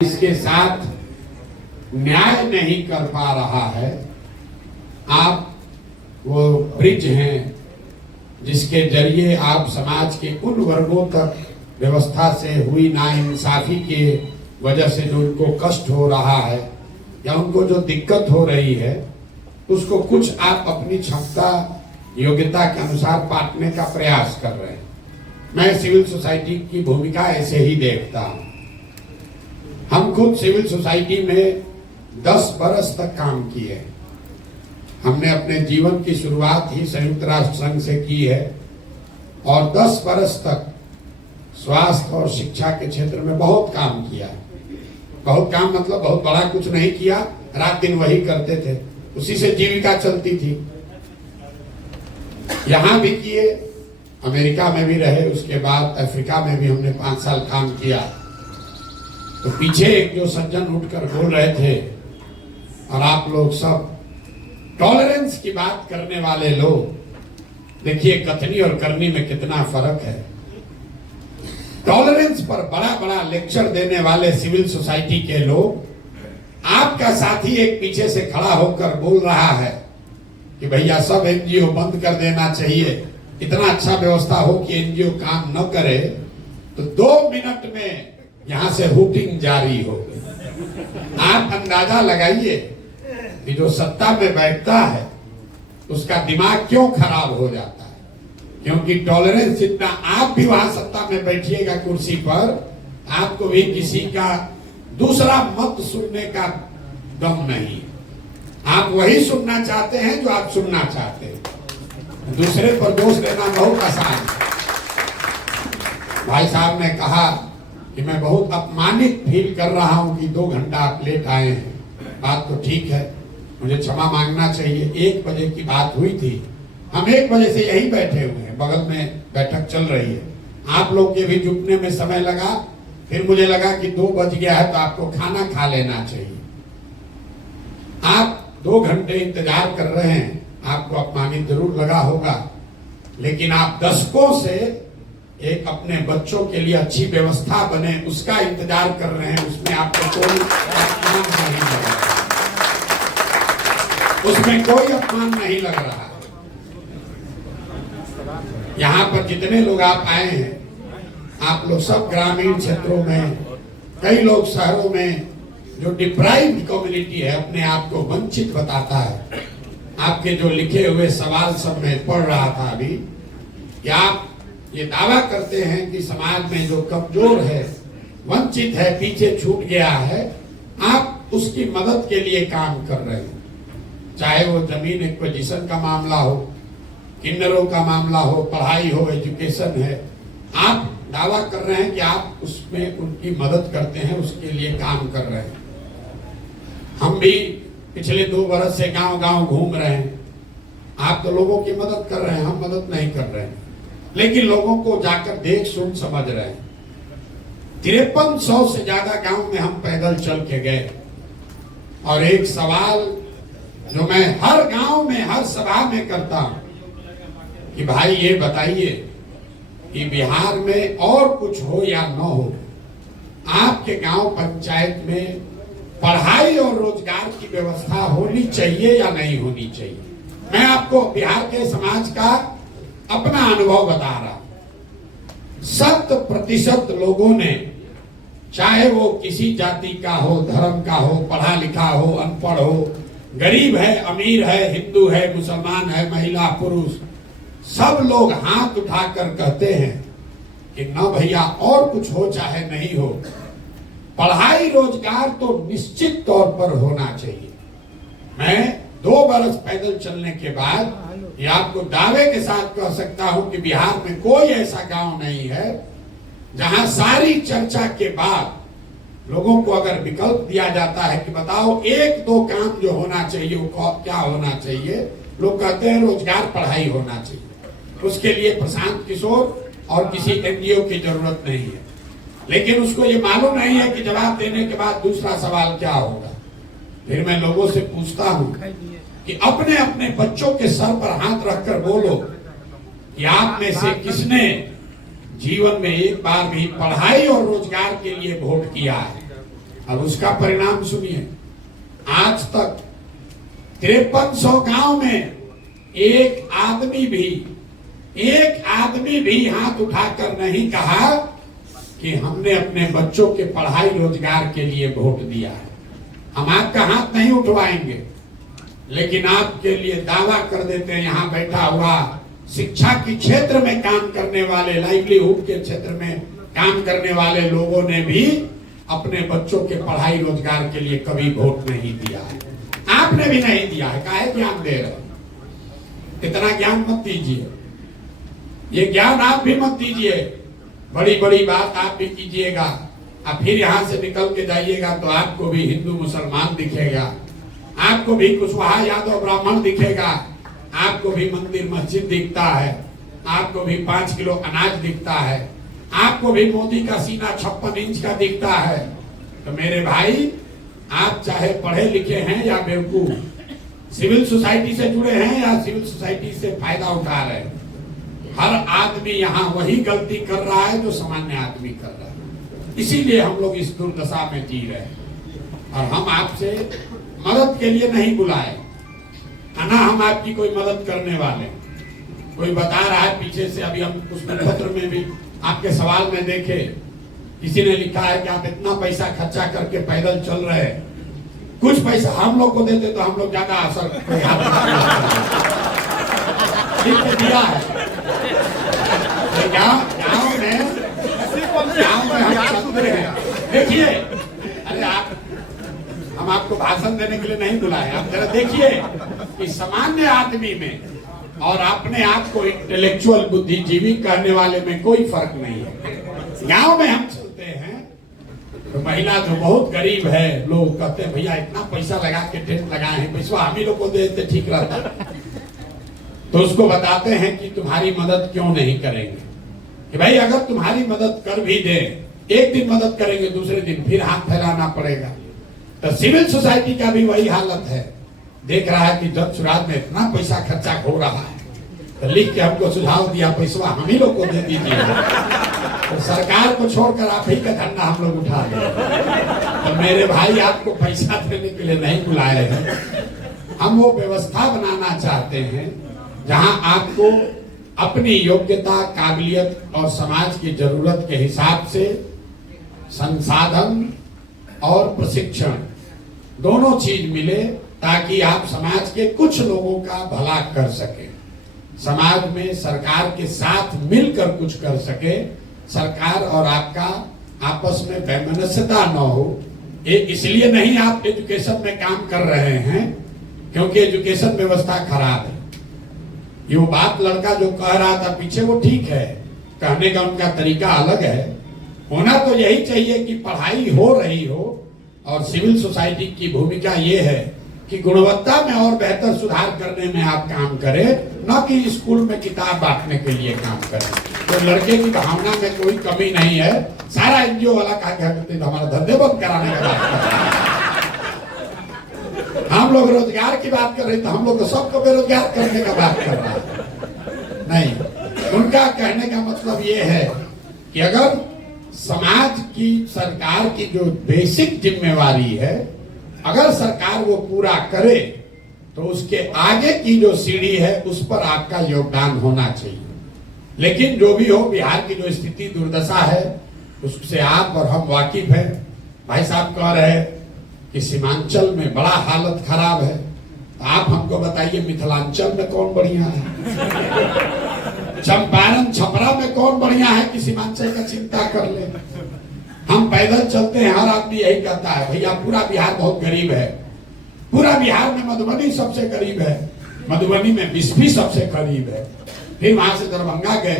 इसके साथ न्याय नहीं कर पा रहा है। आप वो ब्रिज हैं जिसके जरिए आप समाज के उन वर्गों तक व्यवस्था से हुई नाइंसाफी के वजह से जो उनको कष्ट हो रहा है या उनको जो दिक्कत हो रही है उसको कुछ आप अपनी क्षमता योग्यता के अनुसार बांटने का प्रयास कर रहे हैं। मैं सिविल सोसाइटी की भूमिका ऐसे ही देखता हूं। हम खुद सिविल सोसाइटी में 10 बरस तक काम किए। हमने अपने जीवन की शुरुआत ही संयुक्त राष्ट्र संघ से की है और 10 बरस तक स्वास्थ्य और शिक्षा के क्षेत्र में बहुत काम किया। बहुत काम मतलब बहुत बड़ा कुछ नहीं किया, रात दिन वही करते थे, उसी से जीविका चलती थी। यहां भी किए, अमेरिका में भी रहे, उसके बाद अफ्रीका में भी हमने 5 साल काम किया। तो पीछे एक जो सज्जन उठकर बोल रहे थे और आप लोग सब टॉलरेंस की बात करने वाले लोग, देखिए कथनी और करनी में कितना फर्क है। टॉलरेंस पर बड़ा बड़ा लेक्चर देने वाले सिविल सोसाइटी के लोग, आपका साथी एक पीछे से खड़ा होकर बोल रहा है कि भैया सब एनजीओ बंद कर देना चाहिए, इतना अच्छा व्यवस्था हो कि एनजीओ काम न करे, तो 2 मिनट में यहां से हुटिंग जारी हो गई। आप अंदाजा लगाइए कि जो सत्ता में बैठता है उसका दिमाग क्यों खराब हो जाता है, क्योंकि टॉलरेंस जितना आप भी वहां सत्ता में बैठिएगा कुर्सी पर, आपको भी किसी का दूसरा मत सुनने का दम नहीं। आप वही सुनना चाहते हैं जो आप सुनना चाहते हैं। दूसरे पर दोष देना बहुत आसान है। भाई साहब ने कहा कि मैं बहुत अपमानित फील कर रहा हूं कि 2 घंटा आप लेट आए हैं। बात तो ठीक है, मुझे क्षमा मांगना चाहिए। 1 बजे की बात हुई थी, हम 1 बजे से यही बैठे हुए हैं, बगल में बैठक चल रही है। आप लोग के भी जुटने में समय लगा, फिर मुझे लगा कि 2 बज गया है तो आपको खाना खा लेना चाहिए। आप 2 घंटे इंतजार कर रहे हैं, आपको अपमानित जरूर लगा होगा, लेकिन आप दशकों से एक अपने बच्चों के लिए अच्छी व्यवस्था बने उसका इंतजार कर रहे हैं, उसमें आपको कोई अपमान नहीं लग रहा, उसमें कोई अपमान नहीं लग रहा। यहाँ पर जितने लोग आप आए हैं, आप लोग सब ग्रामीण क्षेत्रों में, कई लोग शहरों में, जो डिप्राइव्ड कम्युनिटी है, अपने आप को वंचित बताता है। आपके जो लिखे हुए सवाल सब मैं पढ़ रहा था अभी, कि आप ये दावा करते हैं कि समाज में जो कमजोर है, वंचित है, पीछे छूट गया है, आप उसकी मदद के लिए काम कर रहे हैं। चाहे वो जमीन एक्विजिशन का मामला हो, किन्नरों का मामला हो, पढ़ाई हो, एजुकेशन है, आप दावा कर रहे हैं कि आप उसमें उनकी मदद करते हैं, उसके लिए काम कर रहे हैं। हम भी पिछले 2 बरस से गांव-गांव घूम रहे हैं। आप तो लोगों की मदद कर रहे हैं, हम मदद नहीं कर रहे हैं, लेकिन लोगों को जाकर देख सुन समझ रहे हैं। 5300 से ज्यादा गांव में हम पैदल चल के गए और एक सवाल जो मैं हर गांव में, हर सभा में करता हूं कि भाई ये बताइए कि बिहार में और कुछ हो या न हो, आपके गांव पंचायत में पढ़ाई और रोजगार की व्यवस्था होनी चाहिए या नहीं होनी चाहिए। मैं आपको बिहार के समाज का अपना अनुभव बता रहा हूं। 100% लोगों ने, चाहे वो किसी जाति का हो, धर्म का हो, पढ़ा लिखा हो, अनपढ़ हो, गरीब है, अमीर है, हिंदू है, मुसलमान है, महिला पुरुष, सब लोग हाथ उठाकर कहते हैं कि न भैया और कुछ हो चाहे नहीं हो, पढ़ाई रोजगार तो निश्चित तौर पर होना चाहिए। मैं 2 बरस पैदल चलने के बाद ये आपको दावे के साथ कह सकता हूं कि बिहार में कोई ऐसा गांव नहीं है जहां सारी चर्चा के बाद लोगों को अगर विकल्प दिया जाता है कि बताओ 1-2 काम जो होना चाहिए वो क्या होना चाहिए, लोग कहते हैं रोजगार, पढ़ाई होना चाहिए। उसके लिए प्रशांत किशोर और किसी एनजीओ की जरूरत नहीं है, लेकिन उसको ये मालूम नहीं है कि जवाब देने के बाद दूसरा सवाल क्या होगा। फिर मैं लोगों से पूछता हूं कि अपने अपने बच्चों के सर पर हाथ रखकर बोलो कि आप में से किसने जीवन में एक बार भी पढ़ाई और रोजगार के लिए वोट किया है। और उसका परिणाम सुनिए, आज तक 5300 गांव में एक आदमी भी हाथ उठाकर नहीं कहा कि हमने अपने बच्चों के पढ़ाई रोजगार के लिए वोट दिया है। हम आपका हाथ नहीं उठवाएंगे, लेकिन आपके लिए दावा कर देते हैं, यहाँ बैठा हुआ शिक्षा के क्षेत्र में काम करने वाले, लाइवलीहुड के क्षेत्र में काम करने वाले लोगों ने भी अपने बच्चों के पढ़ाई रोजगार के लिए कभी वोट नहीं दिया है। आपने भी नहीं दिया है, काहे ज्ञान दे रहे? इतना ज्ञान मत दीजिए, ये ज्ञान आप भी मत दीजिए। बड़ी बड़ी बात आप भी कीजिएगा, अब फिर यहाँ से निकल के जाइएगा तो आपको भी हिंदू मुसलमान दिखेगा, आपको भी कुशवाहा यादव ब्राह्मण दिखेगा, आपको भी मंदिर मस्जिद दिखता है, आपको भी 5 किलो अनाज दिखता है, आपको भी मोदी का सीना 56 इंच का दिखता है। तो मेरे भाई, आप चाहे पढ़े लिखे हैं या बेवकूफ, सिविल सोसाइटी से जुड़े हैं या सिविल सोसाइटी से फायदा उठा रहे हैं, हर आदमी यहाँ वही गलती कर रहा है जो सामान्य आदमी कर रहा है। इसीलिए हम लोग इस दुर्दशा में जी रहे हैं। और हम आपसे मदद के लिए नहीं बुलाए, ना हम आपकी कोई मदद करने वाले। कोई बता रहा है पीछे से, अभी हम उस पत्र में भी आपके सवाल में देखे, किसी ने लिखा है कि आप इतना पैसा खर्चा करके पैदल चल रहे हैं, कुछ पैसा हम लोग को देते तो हम लोग ज्यादा असर दिया है। गाँव में हम चलते हैं, देखिए, अरे हम आपको भाषण देने के लिए नहीं बुलाए, आप जरा देखिए कि सामान्य आदमी में और अपने आप को इंटेलेक्चुअल बुद्धिजीवी कहने वाले में कोई फर्क नहीं है। गांव में हम चलते हैं तो महिला जो बहुत गरीब है, लोग कहते हैं भैया इतना पैसा लगा के टेंट लगाए हैं, पैसा हम ही लोग को दे देते ठीक रहता। तो उसको बताते हैं कि तुम्हारी मदद क्यों नहीं करेंगे, कि भाई अगर तुम्हारी मदद कर भी दे, एक दिन मदद करेंगे, दूसरे दिन फिर हाथ फैलाना पड़ेगा। तो सिविल सोसाइटी का भी वही हालत है, देख रहा है कि जब चुनाव में इतना पैसा खर्चा हो रहा है, तो लिख के हमको सुझाव दिया पैसा हम ही लोग को दे दीजिए, तो सरकार को छोड़कर आप ही का धंधा हम लोग उठा लें। तो मेरे भाई, आपको पैसा देने के लिए नहीं बुलाए हैं, हम वो व्यवस्था बनाना चाहते हैं जहां आपको अपनी योग्यता, काबिलियत और समाज की जरूरत के हिसाब से संसाधन और प्रशिक्षण दोनों चीज मिले, ताकि आप समाज के कुछ लोगों का भला कर सके, समाज में सरकार के साथ मिलकर कुछ कर सके, सरकार और आपका आपस में वैमनस्यता न हो। इसलिए नहीं आप एजुकेशन में काम कर रहे हैं क्योंकि एजुकेशन व्यवस्था खराब है। ये वो बात लड़का जो कह रहा था पीछे, वो ठीक है, कहने का उनका तरीका अलग है। होना तो यही चाहिए कि पढ़ाई हो रही हो, और सिविल सोसाइटी की भूमिका ये है कि गुणवत्ता में और बेहतर सुधार करने में आप काम करें, न कि स्कूल में किताब बांटने के लिए काम करें। तो लड़के की भावना में कोई कमी नहीं है। सारा एनजीओ वाला कहा करते हमारा धंधे बंद कराने का बात हम लोग रोजगार की बात कर रहे, तो हम लोग तो सबको बेरोजगार करने का बात कर रहा है। नहीं, उनका कहने का मतलब ये है कि अगर समाज की, सरकार की जो बेसिक जिम्मेवारी है, अगर सरकार वो पूरा करे तो उसके आगे की जो सीढ़ी है उस पर आपका योगदान होना चाहिए। लेकिन जो भी हो, बिहार की जो स्थिति दुर्दशा है उससे आप और हम वाकिफ हैं। भाई साहब कह रहे हैं कि सीमांचल में बड़ा हालत खराब है, तो आप हमको बताइए मिथिलांचल में कौन बढ़िया है, चंपारण छपरा में कौन बढ़िया है कि सीमांचल का चिंता कर ले। हम पैदल चलते हैं, हर आदमी यही कहता है भैया पूरा बिहार बहुत गरीब है, पूरा बिहार में मधुबनी सबसे गरीब है, मधुबनी में बिस्फी सबसे गरीब है। फिर वहां से दरभंगा गए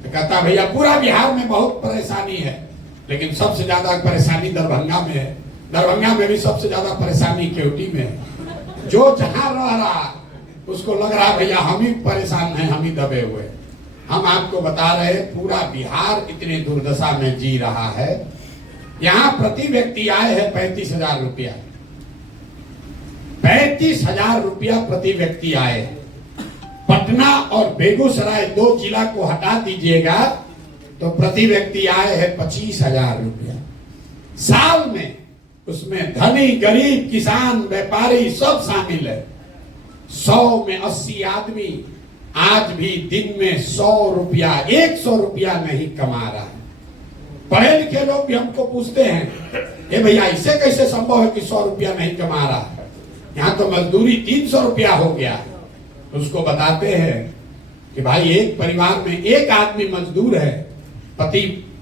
तो कहता भैया पूरा बिहार में बहुत परेशानी है, लेकिन सबसे ज्यादा परेशानी दरभंगा में है, दरभंगा में भी सबसे ज्यादा परेशानी केवटी में है। जो जहां रह रहा उसको लग रहा भैया हम ही परेशान हैं, हम ही दबे हुए। हम आपको बता रहे पूरा बिहार इतनी दुर्दशा में जी रहा है। यहाँ प्रति व्यक्ति आय है 35,000 रुपया, 35,000 रुपया प्रति व्यक्ति आय। पटना और बेगूसराय 2 जिला को हटा दीजिएगा तो प्रति व्यक्ति आय है 25,000 रुपया। साल में उसमें धनी गरीब किसान व्यापारी सब शामिल है। 100 में 80 आदमी आज भी दिन में 100 रुपया 100 रुपया नहीं कमा रहा है। पढ़े लिखे लोग भी हमको पूछते हैं, ए भैया ऐसे कैसे संभव है कि 100 रुपया नहीं कमा रहा है, यहाँ तो मजदूरी 300 रुपया हो गया। उसको बताते हैं कि भाई एक परिवार में एक आदमी मजदूर है, पति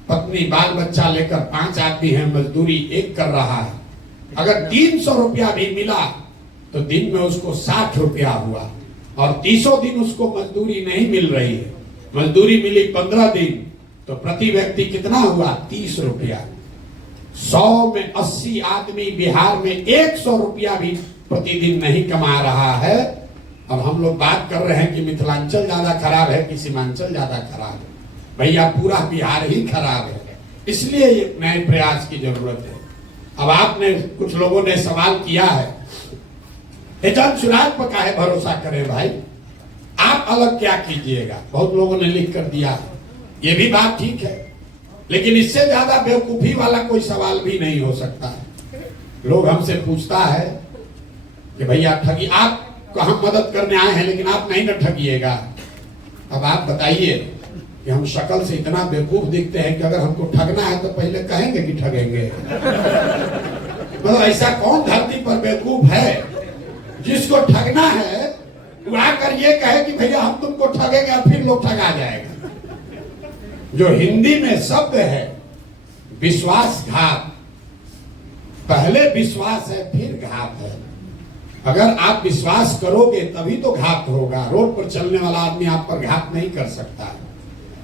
पत्नी बाल बच्चा लेकर 5 आदमी है, मजदूरी एक कर रहा है। अगर 300 रुपया भी मिला तो दिन में उसको 60 रुपया हुआ, और 30 दिन उसको मजदूरी नहीं मिल रही है, मजदूरी मिली 15 दिन, तो प्रति व्यक्ति कितना हुआ 30 रुपया। 100 में 80 आदमी बिहार में 100 रुपया भी प्रतिदिन नहीं कमा रहा है। और हम लोग बात कर रहे हैं कि मिथिलांचल ज्यादा खराब है कि सीमांचल ज्यादा खराब है। भैया पूरा बिहार ही खराब है, इसलिए एक नए प्रयास की जरूरत है। अब आपने कुछ लोगों ने सवाल किया है, जन सुराज पर काहे भरोसा करें भाई, आप अलग क्या कीजिएगा। बहुत लोगों ने लिख कर दिया, ये भी बात ठीक है, लेकिन इससे ज्यादा बेवकूफी वाला कोई सवाल भी नहीं हो सकता है। लोग हमसे पूछता है कि भैया ठगी, आप को हम मदद करने आए हैं लेकिन आप नहीं न ठगिएगा। अब आप बताइए कि हम शक्ल से इतना बेवकूफ दिखते हैं कि अगर हमको ठगना है तो पहले कहेंगे कि ठगेंगे। मतलब ऐसा कौन धरती पर बेवकूफ है जिसको ठगना है वो आकर ये कहे कि भैया हम तुमको ठगेंगे, और फिर लोग ठगा जाएगा। जो हिंदी में शब्द है विश्वासघात, पहले विश्वास है फिर घात है। अगर आप विश्वास करोगे तभी तो घात होगा। रोड पर चलने वाला आदमी आप पर घात नहीं कर सकता।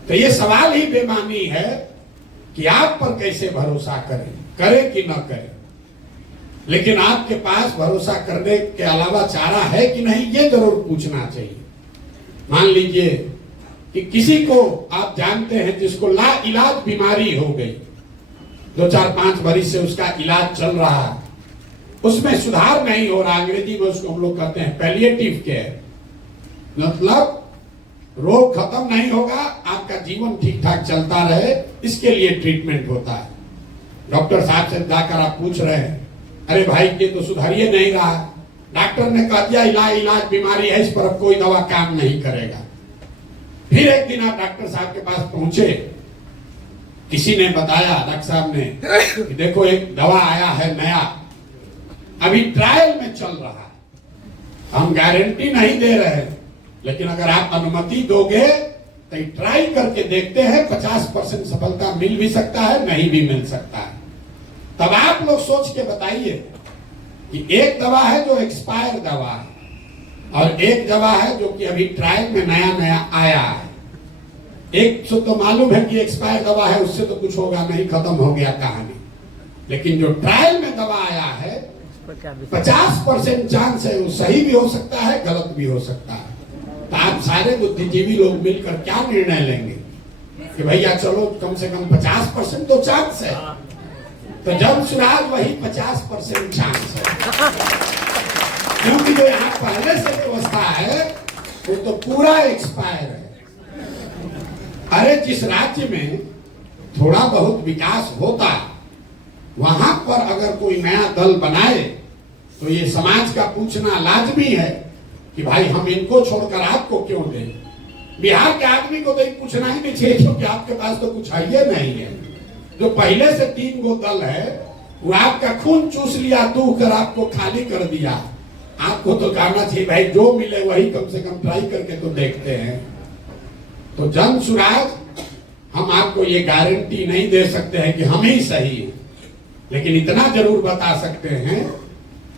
तो ये सवाल ही बेमानी है कि आप पर कैसे भरोसा करें, करें कि न करें। लेकिन आपके पास भरोसा करने के अलावा चारा है कि नहीं, ये जरूर पूछना चाहिए। मान लीजिए कि किसी को आप जानते हैं जिसको ला इलाज बीमारी हो गई, 2-4-5 बरिस से उसका इलाज चल रहा है, उसमें सुधार नहीं हो रहा, अंग्रेजी में उसको हम लोग कहते हैं पैलिएटिव केयर, मतलब रोग खत्म नहीं होगा, आपका जीवन ठीक ठाक चलता रहे, इसके लिए ट्रीटमेंट होता है। डॉक्टर साहब से जाकर आप पूछ रहे हैं, अरे भाई ये तो सुधारिए नहीं रहा, डॉक्टर ने कह दिया इलाज बीमारी है, इस पर अब कोई दवा काम नहीं करेगा। फिर एक दिन आप डॉक्टर साहब के पास पहुंचे, किसी ने बताया, डॉक्टर साहब ने, कि देखो एक दवा आया है नया, अभी ट्रायल में चल रहा है, हम गारंटी नहीं दे रहे, लेकिन अगर आप अनुमति दोगे तो ट्राई करके देखते हैं, 50% सफलता मिल भी सकता है, नहीं भी मिल सकता है। तब आप लोग सोच के बताइए कि एक दवा है जो एक्सपायर दवा है, और एक दवा है जो कि अभी ट्रायल में नया आया है। एक तो मालूम है कि एक्सपायर दवा है, उससे तो कुछ होगा नहीं, खत्म हो गया कहानी। लेकिन जो ट्रायल में दवा आया है 50% चांस है वो सही भी हो सकता है, गलत भी हो सकता है। तो आप सारे बुद्धिजीवी लोग मिलकर क्या निर्णय लेंगे कि भैया चलो कम से कम 50% तो चांस है, तो जब सुराज वही 50% चांस है, क्योंकि जो यहाँ पहले से व्यवस्था है वो तो पूरा एक्सपायर है। अरे जिस राज्य में थोड़ा बहुत विकास होता, वहां पर अगर कोई नया दल बनाए तो ये समाज का पूछना लाजमी है कि भाई हम इनको छोड़कर आपको क्यों दें। बिहार के आदमी को तो पूछना ही नहीं चाहिए, क्योंकि आपके पास तो कुछ है ही नहीं है। जो पहले से 3 गो दल है वो आपका खून चूस लिया, दूह कर आपको खाली कर दिया। आपको तो कहना चाहिए भाई जो मिले वही कम से कम ट्राई करके तो देखते हैं। तो जन सुराज हम आपको ये गारंटी नहीं दे सकते हैं कि हम ही सही हैं, लेकिन इतना जरूर बता सकते हैं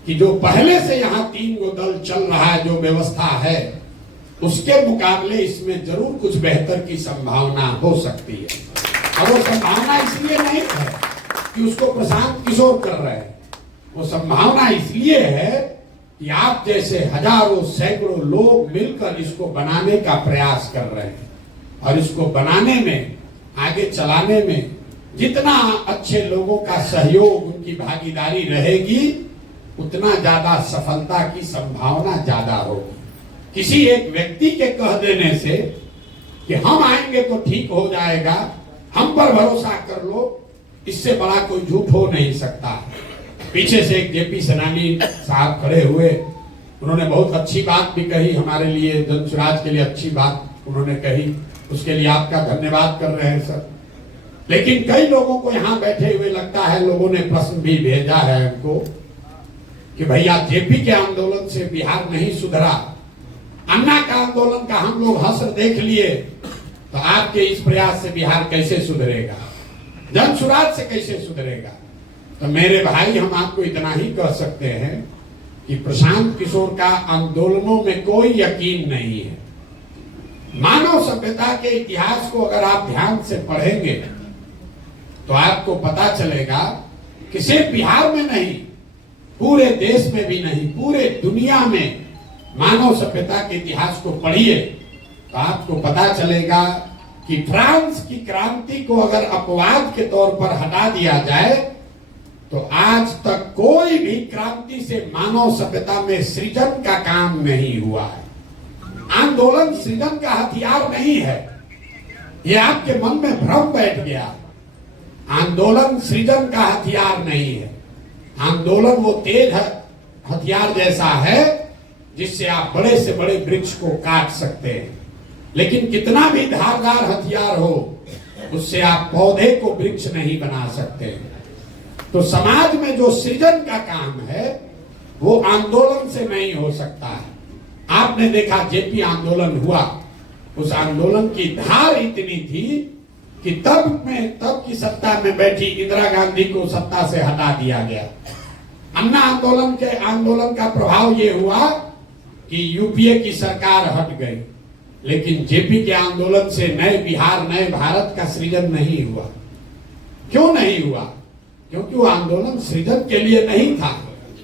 कि जो पहले से यहाँ 3 गो दल चल रहा है, जो व्यवस्था है, उसके मुकाबले इसमें जरूर कुछ बेहतर की संभावना हो सकती है। और वो संभावना इसलिए नहीं है कि उसको प्रशांत किशोर कर रहे हैं, वो संभावना इसलिए है कि आप जैसे हजारों सैकड़ों लोग मिलकर इसको बनाने का प्रयास कर रहे हैं, और इसको बनाने में, आगे चलाने में जितना अच्छे लोगों का सहयोग, उनकी भागीदारी रहेगी, उतना ज्यादा सफलता की संभावना ज्यादा होगी। किसी एक व्यक्ति के कह देने से कि हम आएंगे तो ठीक हो जाएगा, हम पर भरोसा कर लो, इससे बड़ा कोई झूठ हो नहीं सकता। पीछे से एक जेपी सेनानी साहब खड़े हुए, उन्होंने बहुत अच्छी बात भी कही हमारे लिए, जन स्वराज के लिए अच्छी बात उन्होंने कही, उसके लिए आपका धन्यवाद कर रहे हैं सर। लेकिन कई लोगों को यहाँ बैठे हुए लगता है, लोगों ने प्रश्न भी भेजा है हमको कि भैया जेपी के आंदोलन से बिहार नहीं सुधरा, अन्ना का आंदोलन का हम लोग हसर देख लिए, तो आपके इस प्रयास से बिहार कैसे सुधरेगा, जन स्वराज से कैसे सुधरेगा। तो मेरे भाई, हम आपको इतना ही कह सकते हैं कि प्रशांत किशोर का आंदोलनों में कोई यकीन नहीं है। मानव सभ्यता के इतिहास को अगर आप ध्यान से पढ़ेंगे तो आपको पता चलेगा कि सिर्फ बिहार में नहीं, पूरे देश में भी नहीं, पूरे दुनिया में मानव सभ्यता के इतिहास को पढ़िए तो आपको पता चलेगा कि फ्रांस की क्रांति को अगर अपवाद के तौर पर हटा दिया जाए तो आज तक कोई भी क्रांति से मानव सभ्यता में सृजन का काम नहीं हुआ है। आंदोलन सृजन का हथियार नहीं है, यह आपके मन में भ्रम बैठ गया। आंदोलन सृजन का हथियार नहीं है। आंदोलन वो तेज हथियार जैसा है जिससे आप बड़े से बड़े वृक्ष को काट सकते हैं, लेकिन कितना भी धारदार हथियार हो उससे आप पौधे को वृक्ष नहीं बना सकते। तो समाज में जो सृजन का काम है वो आंदोलन से नहीं हो सकता है। आपने देखा जेपी आंदोलन हुआ, उस आंदोलन की धार इतनी थी कि तब की सत्ता में बैठी इंदिरा गांधी को सत्ता से हटा दिया गया। अन्ना आंदोलन का प्रभाव ये हुआ कि यूपीए की सरकार हट गई, लेकिन जेपी के आंदोलन से नए बिहार, नए भारत का सृजन नहीं हुआ। क्यों नहीं हुआ? क्योंकि वो आंदोलन सृजन के लिए नहीं था,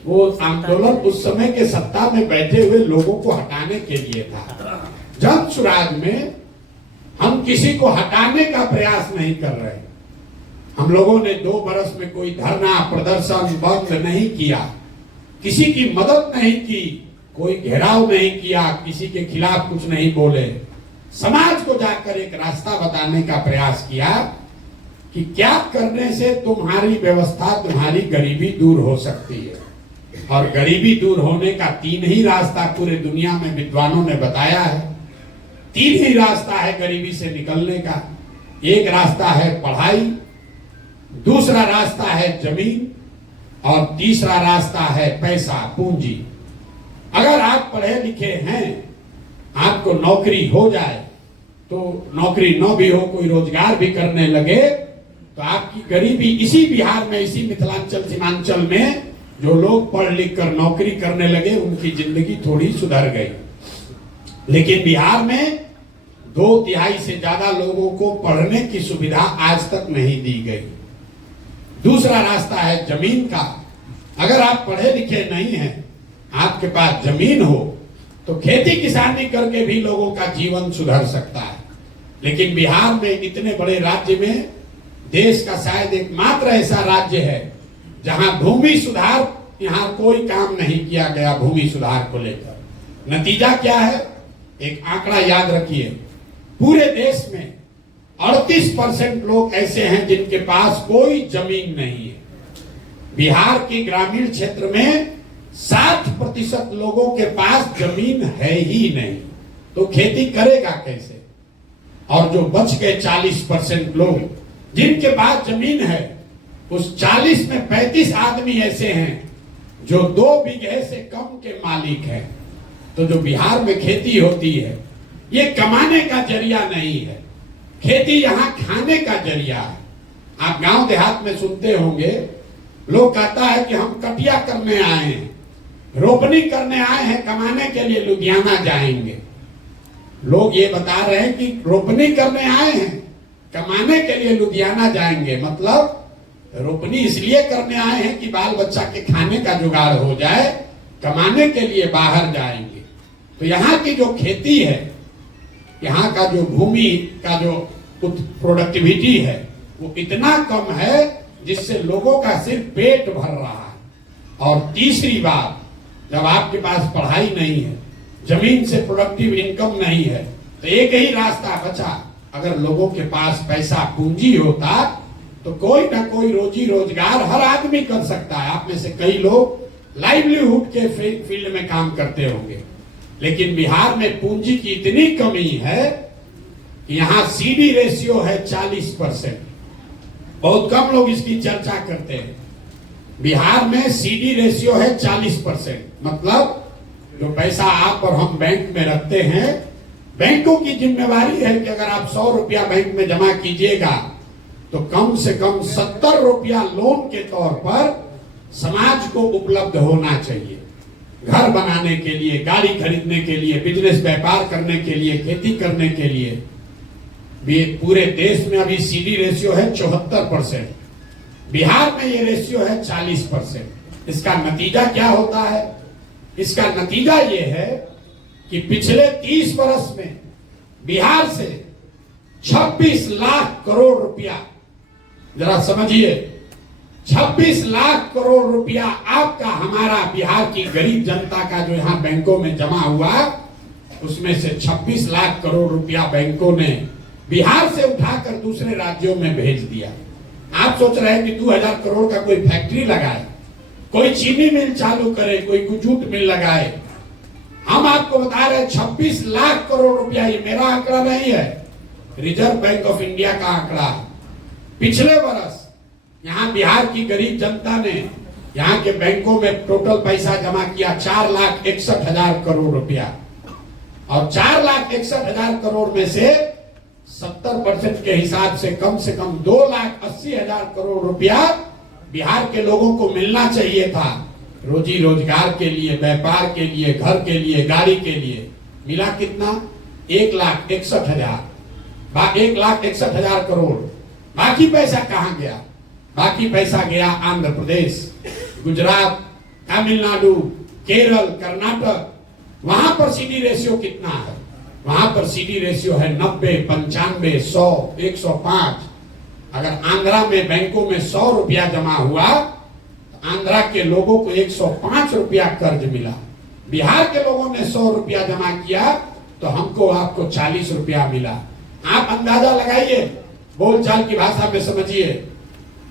वो आंदोलन उस समय के सत्ता में बैठे हुए लोगों को हटाने के लिए था। जन स्वराज में हम किसी को हटाने का प्रयास नहीं कर रहे। हम लोगों ने 2 बरस में कोई धरना, प्रदर्शन, बंद नहीं किया, किसी की मदद नहीं की, कोई घेराव नहीं किया, किसी के खिलाफ कुछ नहीं बोले। समाज को जाकर एक रास्ता बताने का प्रयास किया कि क्या करने से तुम्हारी व्यवस्था, तुम्हारी गरीबी दूर हो सकती है। और गरीबी दूर होने का 3 ही रास्ता पूरे दुनिया में विद्वानों ने बताया है। 3 ही रास्ता है गरीबी से निकलने का। एक रास्ता है पढ़ाई, दूसरा रास्ता है जमीन, और तीसरा रास्ता है पैसा, पूंजी। अगर आप पढ़े लिखे हैं, आपको नौकरी हो जाए, तो नौकरी न भी हो, कोई रोजगार भी करने लगे, तो आपकी गरीबी इसी बिहार में, इसी मिथिलांचल सीमांचल में जो लोग पढ़ लिख कर नौकरी करने लगे, उनकी जिंदगी थोड़ी सुधर गई। लेकिन बिहार में 2/3 से ज्यादा लोगों को पढ़ने की सुविधा आज तक नहीं दी गई। दूसरा रास्ता है जमीन का। अगर आप पढ़े लिखे नहीं हैं, आपके पास जमीन हो, तो खेती किसानी करके भी लोगों का जीवन सुधर सकता है। लेकिन बिहार में, इतने बड़े राज्य में, देश का शायद एकमात्र ऐसा राज्य है जहां भूमि सुधार, यहां कोई काम नहीं किया गया भूमि सुधार को लेकर। नतीजा क्या है? एक आंकड़ा याद रखिए, पूरे देश में 38% लोग ऐसे हैं जिनके पास कोई जमीन नहीं है। बिहार के ग्रामीण क्षेत्र में 60% लोगों के पास जमीन है ही नहीं, तो खेती करेगा कैसे? और जो बच गए 40% लोग जिनके पास जमीन है, उस 40 में 35 आदमी ऐसे हैं जो 2 बीघे से कम के मालिक हैं। तो जो बिहार में खेती होती है, ये कमाने का जरिया नहीं है, खेती यहाँ खाने का जरिया है। आप गांव देहात में सुनते होंगे, लोग कहता है कि हम कटिया करने आए हैं, रोपनी करने आए हैं, कमाने के लिए लुधियाना जाएंगे। लोग ये बता रहे हैं कि रोपनी करने आए हैं, कमाने के लिए लुधियाना जाएंगे। मतलब रोपनी इसलिए करने आए हैं कि बाल बच्चा के खाने का जुगाड़ हो जाए, कमाने के लिए बाहर जाएंगे। तो यहाँ की जो खेती है, यहाँ का जो भूमि का जो प्रोडक्टिविटी है, वो इतना कम है जिससे लोगों का सिर्फ पेट भर रहा है। और तीसरी बात, जब आपके पास पढ़ाई नहीं है, जमीन से प्रोडक्टिव इनकम नहीं है, तो एक ही रास्ता बचा। अगर लोगों के पास पैसा, पूंजी होता तो कोई ना कोई रोजी रोजगार हर आदमी कर सकता है। आप में से कई लोग लाइवलीहुड के फील्ड में काम करते होंगे, लेकिन बिहार में पूंजी की इतनी कमी है कि यहाँ सीडी रेशियो है 40%। बहुत कम लोग इसकी चर्चा करते हैं। बिहार में सीडी रेशियो है 40%। मतलब जो पैसा आप और हम बैंक में रखते हैं, बैंकों की जिम्मेवारी है कि अगर आप 100 रुपया बैंक में जमा कीजिएगा तो कम से कम 70 रुपया लोन के तौर पर समाज को उपलब्ध होना चाहिए। घर बनाने के लिए, गाड़ी खरीदने के लिए, बिजनेस व्यापार करने के लिए, खेती करने के लिए। भी पूरे देश में अभी सीडी रेशियो है 74%, बिहार में ये रेशियो है 40%। इसका नतीजा क्या होता है? इसका नतीजा ये है कि पिछले 30 वर्ष में बिहार से 26 लाख करोड़ रुपया, जरा समझिए, 26 लाख करोड़ रुपया आपका, हमारा, बिहार की गरीब जनता का जो यहां बैंकों में जमा हुआ, उसमें से 26 लाख करोड़ रुपया बैंकों ने बिहार से उठाकर दूसरे राज्यों में भेज दिया। आप सोच रहे हैं कि 2000 करोड़ का कोई फैक्ट्री लगाए, कोई चीनी मिल चालू करे, कोई जूट मिल लगाए। हम आपको बता रहे हैं 26 लाख करोड़ रुपया, ये मेरा आंकड़ा नहीं है, रिजर्व बैंक ऑफ इंडिया का आंकड़ा। पिछले वर्ष यहाँ बिहार की गरीब जनता ने यहाँ के बैंकों में टोटल पैसा जमा किया 4,61,000 करोड़ रुपया, और 4,61,000 करोड़ में से 70% के हिसाब से कम 2,80,000 करोड़ रुपया बिहार के लोगों को मिलना चाहिए था, रोजी रोजगार के लिए, व्यापार के लिए, घर के लिए, गाड़ी के लिए। मिला कितना? 1,61,000, 1,61,000 करोड़। बाकी पैसा कहां गया? बाकी पैसा गया आंध्र प्रदेश, गुजरात, तमिलनाडु, केरल, कर्नाटक। वहां पर सीडी रेशियो कितना है? वहां पर सीडी रेशियो है 90, 95, 100, 105। अगर आंध्रा में बैंकों में 100 रुपया जमा हुआ तो आंध्रा के लोगों को 105 रुपया कर्ज मिला। बिहार के लोगों ने 100 रुपया जमा किया तो हमको, आपको 40 रुपया मिला। आप अंदाजा लगाइए, बोलचाल की भाषा में समझिए,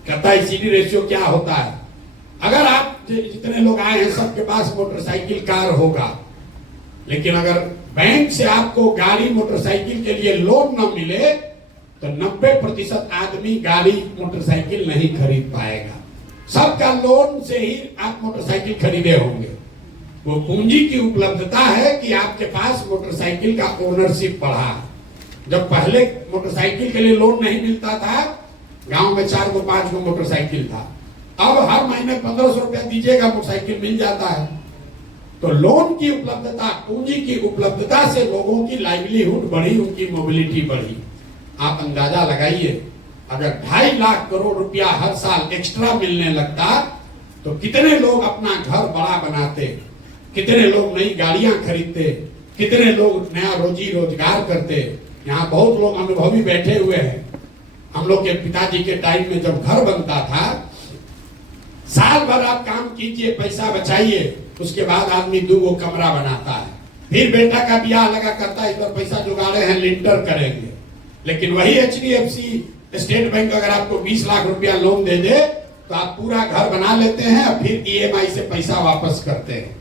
कहता है सीडी रेशियो क्या होता है। अगर आप जितने लोग आए हैं सबके पास मोटरसाइकिल, कार होगा, लेकिन अगर बैंक से आपको गाड़ी, मोटरसाइकिल के लिए लोन न मिले तो 90% आदमी गाड़ी, मोटरसाइकिल नहीं खरीद पाएगा। सबका लोन से ही आप मोटरसाइकिल खरीदे होंगे। वो पूंजी की उपलब्धता है कि आपके पास मोटरसाइकिल का ओनरशिप बढ़ा। जब पहले मोटरसाइकिल के लिए लोन नहीं मिलता था, गांव में 4 गो 5 गो मोटरसाइकिल था, अब हर महीने 1500 रुपया दीजिएगा, मोटरसाइकिल मिल जाता है। तो लोन की उपलब्धता, पूंजी की उपलब्धता से लोगों की लाइवलीहुड बढ़ी, उनकी मोबिलिटी बढ़ी। आप अंदाजा लगाइए, अगर 2.5 लाख करोड़ रुपया हर साल एक्स्ट्रा मिलने लगता तो कितने लोग अपना घर बड़ा बनाते, कितने लोग नई गाड़ियां खरीदते, कितने लोग नया रोजी रोजगार करते। यहाँ बहुत लोग अनुभवी बैठे हुए हैं। हम लोग के पिताजी के टाइम में जब घर बनता था, साल भर आप काम कीजिए, पैसा बचाइए, उसके बाद आदमी 2 गो कमरा बनाता है, फिर बेटा का ब्याह लगा करता है, इस पर पैसा जुगाड़े हैं, लिंटर करेंगे। लेकिन वही HDFC, स्टेट बैंक अगर आपको 20 लाख रुपया लोन दे दे तो आप पूरा घर बना लेते हैं और फिर EMI से पैसा वापस करते हैं।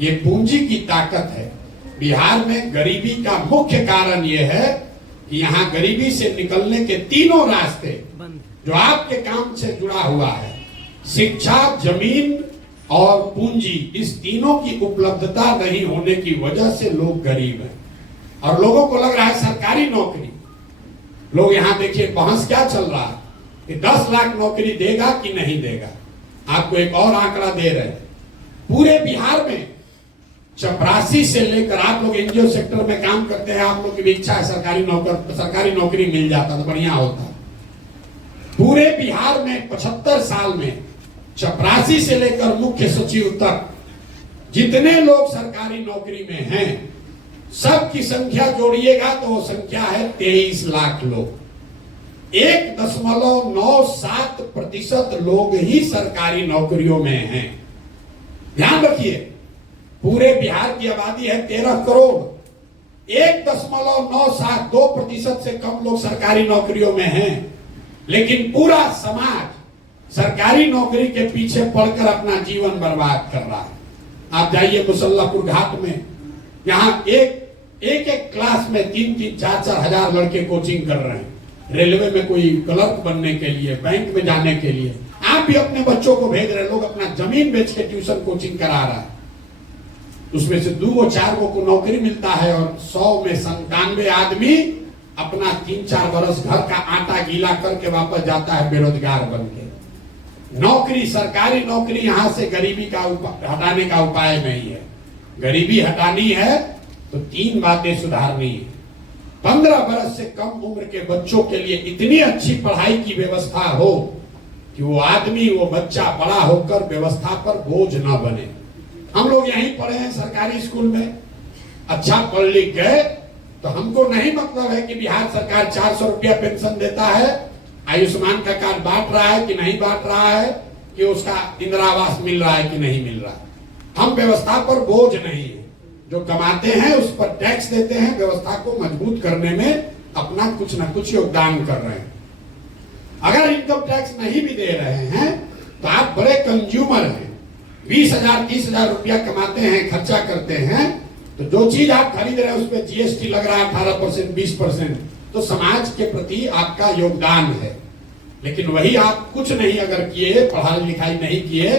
ये पूंजी की ताकत है। बिहार में गरीबी का मुख्य कारण यह है कि यहाँ गरीबी से निकलने के तीनों रास्ते जो आपके काम से जुड़ा हुआ है, शिक्षा, जमीन और पूंजी, इस तीनों की उपलब्धता नहीं होने की वजह से लोग गरीब हैं। और लोगों को लग रहा है सरकारी नौकरी, लोग यहाँ देखिए बहस क्या चल रहा है कि 10 लाख नौकरी देगा कि नहीं देगा। आपको एक और आंकड़ा दे रहे हैं, पूरे बिहार में चपरासी से लेकर, आप लोग एनजीओ सेक्टर में काम करते हैं, आप लोग की भी इच्छा है सरकारी नौकरी मिल जाता तो बढ़िया होता। पूरे बिहार में 75 साल में चपरासी से लेकर मुख्य सचिव तक जितने लोग सरकारी नौकरी में हैं, सबकी संख्या जोड़िएगा तो वो संख्या है 23 लाख लोग। 1.97% लोग ही सरकारी नौकरियों में हैं। ध्यान रखिए, पूरे बिहार की आबादी है 13 करोड़, 1.972% से कम लोग सरकारी नौकरियों में हैं। लेकिन पूरा समाज सरकारी नौकरी के पीछे पड़कर अपना जीवन बर्बाद कर रहा है। आप जाइए मुसल्लापुर घाट में, यहाँ एक क्लास में 3-3, 4-4 हजार लड़के कोचिंग कर रहे हैं। रेलवे में कोई क्लर्क बनने के लिए, बैंक में जाने के लिए। आप भी अपने बच्चों को भेज रहे, लोग अपना जमीन बेच के ट्यूशन कोचिंग करा रहा है। उसमें से 2-4 को नौकरी मिलता है और 100 में 97 आदमी अपना 3-4 बरस घर का आटा गीला करके वापस जाता है बेरोजगार बन के। नौकरी, सरकारी नौकरी यहां से गरीबी का हटाने का उपाय नहीं है। गरीबी हटानी है तो 3 बातें सुधारनी है। 15 बरस से कम उम्र के बच्चों के लिए इतनी अच्छी पढ़ाई की व्यवस्था हो कि वो आदमी, वो बच्चा बड़ा होकर व्यवस्था पर बोझ न बने। हम लोग यहीं पढ़े हैं सरकारी स्कूल में, अच्छा पढ़ लिख गए, तो हमको नहीं मतलब है कि बिहार सरकार 400 रुपया पेंशन देता है, आयुष्मान का कार्ड बांट रहा है कि नहीं बांट रहा है, कि उसका इंदिरा आवास मिल रहा है कि नहीं मिल रहा है। हम व्यवस्था पर बोझ नहीं है, जो कमाते हैं उस पर टैक्स देते हैं, व्यवस्था को मजबूत करने में अपना कुछ न कुछ योगदान कर रहे हैं। अगर इनकम टैक्स नहीं भी दे रहे हैं तो आप बड़े कंज्यूमर हैं, 20,000 30,000 रुपया कमाते हैं, खर्चा करते हैं, तो जो चीज आप खरीद रहे हैं उस पर जीएसटी लग रहा है 18%, 20%, तो समाज के प्रति आपका योगदान है। लेकिन वही आप कुछ नहीं अगर किए, पढ़ाई लिखाई नहीं किए,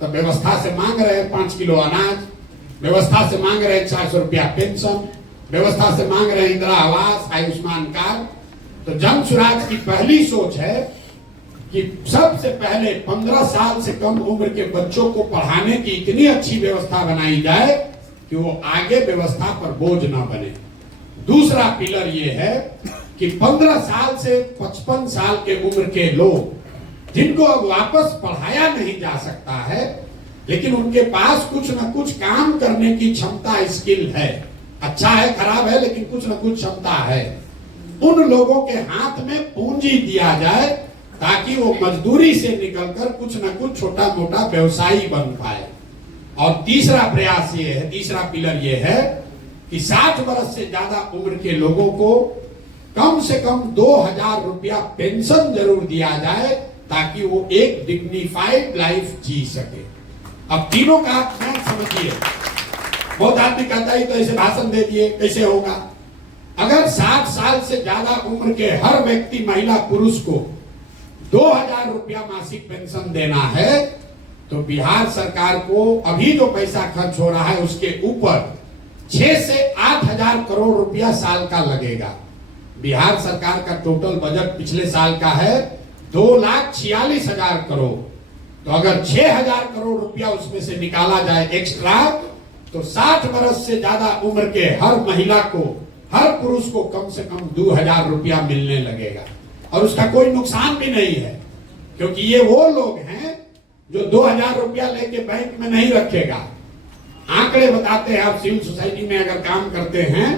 तो व्यवस्था से मांग रहे हैं 5 किलो अनाज, व्यवस्था से मांग रहे हैं 400 रुपया पेंशन, व्यवस्था से मांग रहे हैं इंदिरा आवास, आयुष्मान कार्ड। तो जन स्वराज की पहली सोच है कि सबसे पहले 15 साल से कम उम्र के बच्चों को पढ़ाने की इतनी अच्छी व्यवस्था बनाई जाए कि वो आगे व्यवस्था पर बोझ ना बने। दूसरा पिलर ये है कि 15 साल से 55 साल के उम्र के लोग जिनको अब वापस पढ़ाया नहीं जा सकता है, लेकिन उनके पास कुछ न कुछ काम करने की क्षमता, स्किल है, अच्छा है खराब है लेकिन कुछ न कुछ क्षमता है, उन लोगों के हाथ में पूंजी दिया जाए ताकि वो मजदूरी से निकलकर कुछ न कुछ छोटा मोटा व्यवसायी बन पाए। और तीसरा प्रयास ये है, तीसरा पिलर ये है कि 60 वर्ष से ज्यादा उम्र के लोगों को कम से कम 2,000 रुपया पेंशन जरूर दिया जाए ताकि वो एक डिग्निफाइड लाइफ जी सके। अब तीनों का आप समझिए। बहुत आदमी कहता है तो ऐसे भाषण दे दिए, कैसे होगा? अगर 60 साल से ज्यादा उम्र के हर व्यक्ति, महिला पुरुष को 2,000 रुपया मासिक पेंशन देना है तो बिहार सरकार को अभी जो पैसा खर्च हो रहा है उसके ऊपर 6 से 8,000 करोड़ रुपया साल का लगेगा। बिहार सरकार का टोटल बजट पिछले साल का है 2,46,000 करोड़। तो अगर 6,000 करोड़ रुपया उसमें से निकाला जाए एक्स्ट्रा, तो 60 वर्ष से ज्यादा उम्र के हर महिला को, हर पुरुष को कम से कम 2,000 रुपया मिलने लगेगा। और उसका कोई नुकसान भी नहीं है, क्योंकि ये वो लोग हैं जो 2,000 रुपया लेके बैंक में नहीं रखेगा। आंकड़े बताते हैं, आप सिविल सोसाइटी में अगर काम करते हैं,